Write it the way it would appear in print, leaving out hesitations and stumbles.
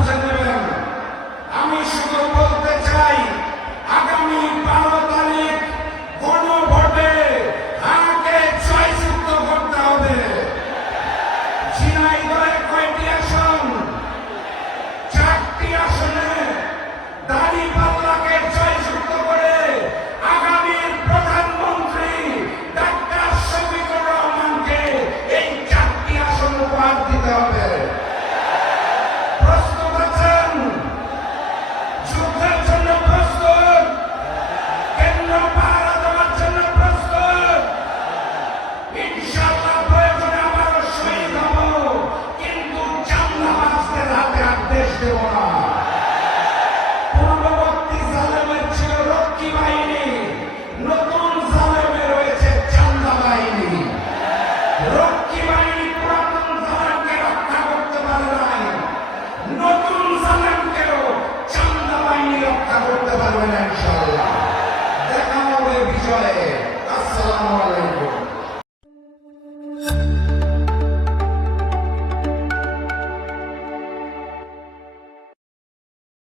বুঝে নেবেন। আমি শুধু বলতে চাই, আগামী 12 তারিখ গণভোটে হাকে জয়যুক্ত করতে হবে। ঝিনাইদহে কয়টি আসন? 4টি আসনে দাঁড়িপাল্লাকে জয়যুক্ত করে আগামীর প্রধানমন্ত্রী ডাক্তার শফিকুর রহমানকে এই 4টি আসন উপহার দিতে হবে। প্রস্তুত আছেন? যুদ্ধের জন্য প্রস্তুত? কেন্দ্র পাহারা দেওয়ার জন্য প্রস্তুত? ইনশাআল্লাহ প্রয়োজনে আবারও শহীদ হব, কিন্তু চান্দাবাজদের হাতে আর দেশ দেব না। পূর্ববর্তী জালেমের ছিল রক্ষী বাহিনী, নতুন জালেমে রয়েছে চান্দা বাহিনী। রক্ষী বাহিনী পুরাতন জালেমকে রক্ষা করতে পারে নাই, নতুন জালেমকেও চান্দা বাহিনী রক্ষা করতে পারবে না। ইনশাআল্লাহ দেখা হবে বিজয়ে। আসসালামু আলাইকুম।